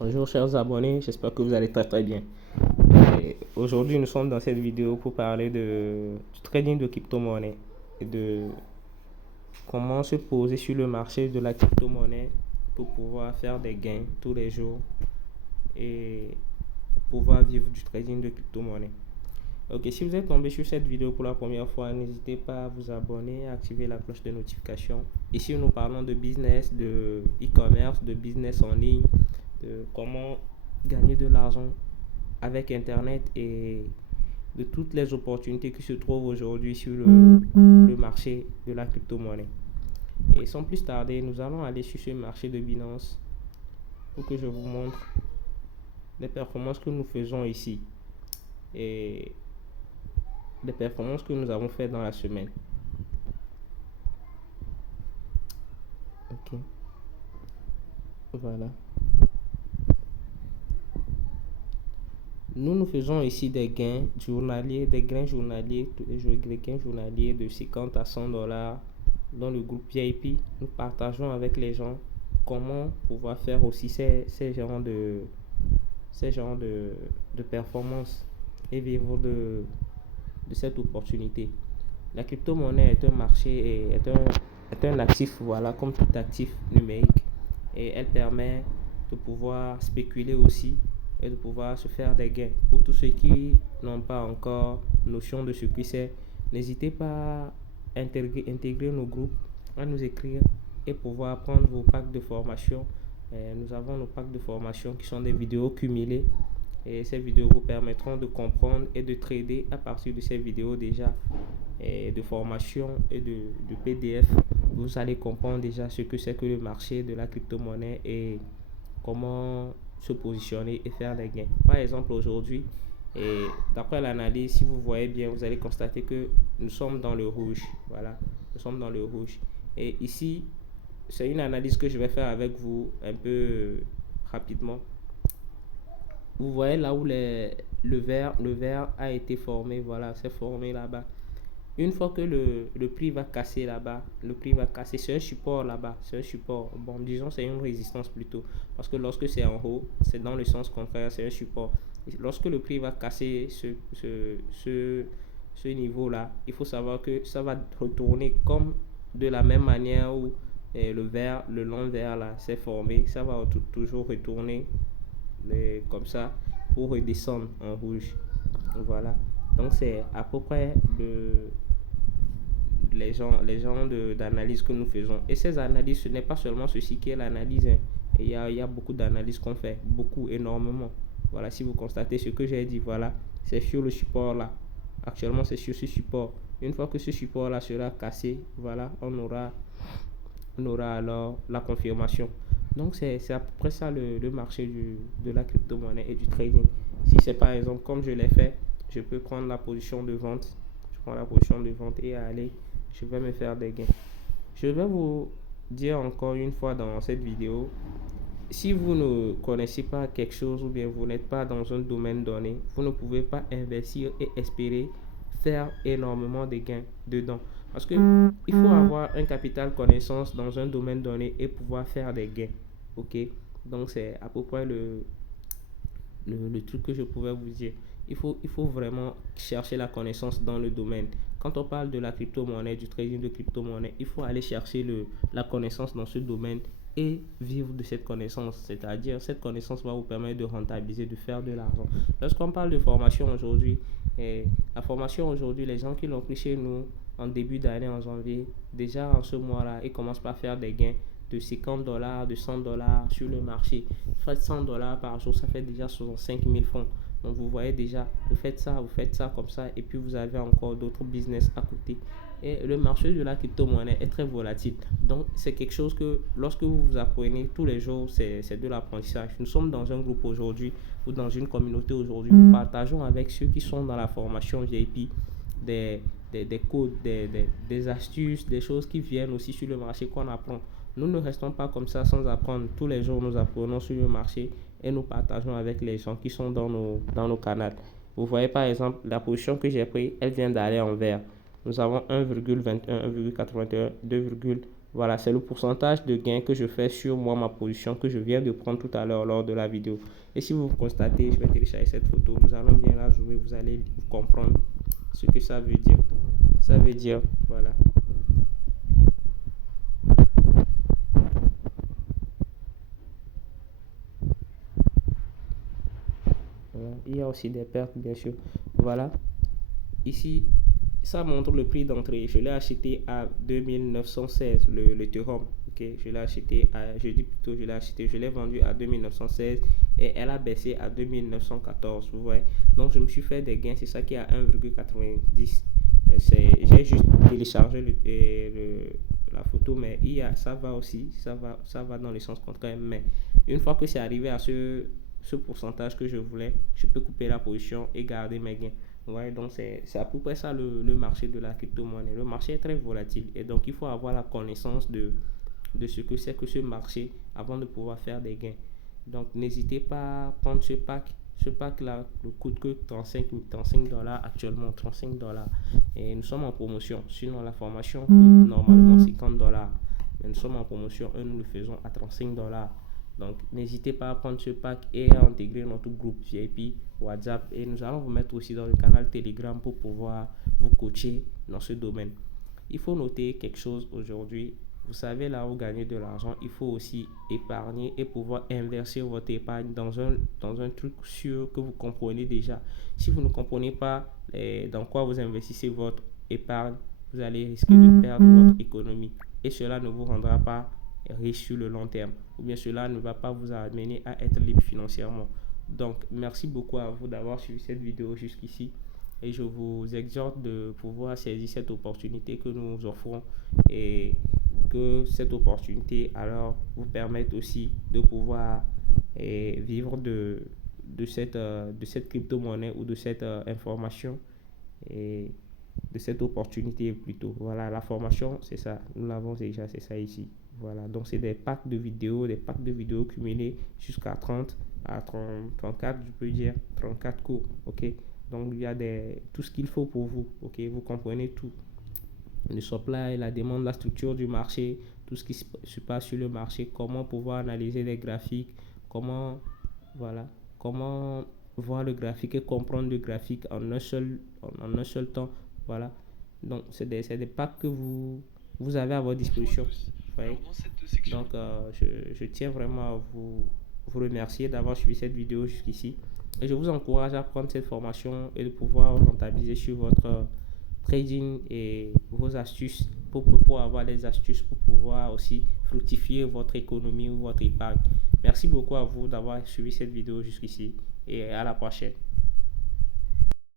Bonjour chers abonnés, j'espère que vous allez très très bien. Aujourd'hui nous sommes dans cette vidéo pour parler du trading de crypto-monnaie et de comment se poser sur le marché de la crypto-monnaie pour pouvoir faire des gains tous les jours et pouvoir vivre du trading de crypto-monnaie. Ok, si vous êtes tombé sur cette vidéo pour la première fois, n'hésitez pas à vous abonner, à activer la cloche de notification. Ici, nous parlons de business, de e-commerce, de business en ligne, de comment gagner de l'argent avec Internet et de toutes les opportunités qui se trouvent aujourd'hui sur le marché de la crypto-monnaie. Et sans plus tarder, nous allons aller sur ce marché de Binance pour que je vous montre les performances que nous faisons ici et les performances que nous avons faites dans la semaine. Ok, voilà. Nous faisons ici des gains journaliers, des gains journaliers, tous les jours, des gains journaliers de 50 à 100 dollars dans le groupe VIP. Nous partageons avec les gens comment pouvoir faire aussi ces genres de performances et vivre de cette opportunité. La crypto-monnaie est un marché et est un actif, voilà, comme tout actif numérique. Et elle permet de pouvoir spéculer aussi et de pouvoir se faire des gains. Pour tous ceux qui n'ont pas encore notion de ce que c'est, n'hésitez pas à intégrer nos groupes, à nous écrire et pouvoir prendre vos packs de formation. Nous avons nos packs de formation qui sont des vidéos cumulées et ces vidéos vous permettront de comprendre et de trader à partir de ces vidéos déjà de formation et de PDF. Vous allez comprendre déjà ce que c'est que le marché de la crypto-monnaie et comment se positionner et faire des gains. Par exemple, aujourd'hui, et d'après l'analyse, si vous voyez bien, vous allez constater que nous sommes dans le rouge. Voilà, nous sommes dans le rouge. Et ici, c'est une analyse que je vais faire avec vous un peu rapidement. Vous voyez là où le vert a été formé, voilà, c'est formé là-bas. Une fois que le prix va casser là-bas, le prix va casser, c'est un support là-bas, c'est un support. Bon, disons c'est une résistance plutôt, parce que lorsque c'est en haut, c'est dans le sens contraire, c'est un support. Et lorsque le prix va casser ce niveau-là, il faut savoir que ça va retourner comme de la même manière où le long vert là s'est formé, ça va toujours retourner comme ça pour redescendre en rouge. Voilà. Donc c'est à peu près les gens d'analyse que nous faisons. Et ces analyses, ce n'est pas seulement ceci qui est l'analyse. Hein. Il y a beaucoup d'analyses qu'on fait, beaucoup, énormément. Voilà, si vous constatez ce que j'ai dit, voilà, c'est sur le support là. Actuellement, c'est sur ce support. Une fois que ce support là sera cassé, voilà, on aura alors la confirmation. Donc c'est à peu près ça le marché de la crypto-monnaie et du trading. Si c'est par exemple comme je l'ai fait, je peux prendre la position de vente. Je prends la position de vente et aller, je vais me faire des gains. Je vais vous dire encore une fois dans cette vidéo, si vous ne connaissez pas quelque chose ou bien vous n'êtes pas dans un domaine donné, vous ne pouvez pas investir et espérer faire énormément de gains dedans. Parce que il faut avoir un capital connaissance dans un domaine donné et pouvoir faire des gains. Ok? Donc c'est à peu près le truc que je pouvais vous dire. Il faut vraiment chercher la connaissance dans le domaine. Quand on parle de la crypto-monnaie, du trading de crypto-monnaie, il faut aller chercher la connaissance dans ce domaine et vivre de cette connaissance. C'est-à-dire, cette connaissance va vous permettre de rentabiliser, de faire de l'argent. Lorsqu'on parle de formation aujourd'hui, la formation aujourd'hui, les gens qui l'ont pris chez nous en début d'année, en janvier, déjà en ce mois-là, ils commencent par faire des gains de 50 dollars, de 100 dollars sur le marché. Faites 100 dollars par jour, ça fait déjà 65 000 francs. Donc vous voyez déjà, vous faites ça comme ça, et puis vous avez encore d'autres business à côté. Et le marché de la crypto-monnaie est très volatile. Donc c'est quelque chose que lorsque vous vous apprenez tous les jours, c'est de l'apprentissage. Nous sommes dans un groupe aujourd'hui ou dans une communauté aujourd'hui. Nous partageons avec ceux qui sont dans la formation VIP des codes, des astuces, des choses qui viennent aussi sur le marché qu'on apprend. Nous ne restons pas comme ça sans apprendre. Tous les jours, nous apprenons sur le marché et nous partageons avec les gens qui sont dans nos canaux. Vous voyez par exemple, la position que j'ai prise, elle vient d'aller en vert. Nous avons 1,21, 1,81, 2, Voilà, c'est le pourcentage de gain que je fais sur moi, ma position que je viens de prendre tout à l'heure lors de la vidéo. Et si vous constatez, je vais télécharger cette photo, nous allons bien la zoomer, vous allez comprendre ce que ça veut dire. Ça veut dire, voilà. Voilà. Il y a aussi des pertes, bien sûr. Voilà. Ici, ça montre le prix d'entrée. Je l'ai acheté à 2916, l'Ethereum. Ok, je l'ai acheté à, je dis plutôt, je l'ai vendu à 2916 et elle a baissé à 2914. Vous voyez, donc je me suis fait des gains. C'est ça qui est à 1,90. J'ai juste téléchargé la photo, mais ça va aussi, ça va dans le sens contraire. Mais une fois que c'est arrivé à ce pourcentage que je voulais, je peux couper la position et garder mes gains. Ouais, donc c'est à peu près ça le marché de la crypto-monnaie. Le marché est très volatile et donc il faut avoir la connaissance de ce que c'est que ce marché avant de pouvoir faire des gains. Donc n'hésitez pas à prendre ce pack. Ce pack là ne coûte que 35 dollars actuellement, 35 dollars. Et nous sommes en promotion. Sinon la formation coûte normalement 50 dollars. Mais nous sommes en promotion et nous le faisons à 35 dollars. Donc, n'hésitez pas à prendre ce pack et à intégrer notre groupe VIP WhatsApp. Et nous allons vous mettre aussi dans le canal Telegram pour pouvoir vous coacher dans ce domaine. Il faut noter quelque chose aujourd'hui. Vous savez, là où gagner de l'argent, il faut aussi épargner et pouvoir inverser votre épargne dans un truc sûr que vous comprenez déjà. Si vous ne comprenez pas dans quoi vous investissez votre épargne, vous allez risquer de perdre votre économie. Et cela ne vous rendra pas riche sur le long terme, ou bien cela ne va pas vous amener à être libre financièrement. Donc, merci beaucoup à vous d'avoir suivi cette vidéo jusqu'ici et je vous exhorte de pouvoir saisir cette opportunité que nous offrons et que cette opportunité alors vous permette aussi de pouvoir vivre de cette crypto-monnaie ou de cette information et de cette opportunité plutôt. Voilà, la formation, c'est ça. Nous l'avons déjà, c'est ça ici. Voilà, donc c'est des packs de vidéos cumulés jusqu'à 30 à 30, 34, je peux dire, 34 cours. Ok, donc il y a tout ce qu'il faut pour vous. Ok, vous comprenez tout. Le supply, la demande, la structure du marché, tout ce qui se passe sur le marché, comment pouvoir analyser les graphiques, comment, voilà, comment voir le graphique et comprendre le graphique en un seul temps. Voilà. Donc, c'est des packs que vous avez à votre disposition. Ouais. Donc, je tiens vraiment à vous remercier d'avoir suivi cette vidéo jusqu'ici. Et je vous encourage à prendre cette formation et de pouvoir rentabiliser sur votre trading et vos astuces pour avoir des astuces pour pouvoir aussi fructifier votre économie ou votre épargne. Merci beaucoup à vous d'avoir suivi cette vidéo jusqu'ici et à la prochaine.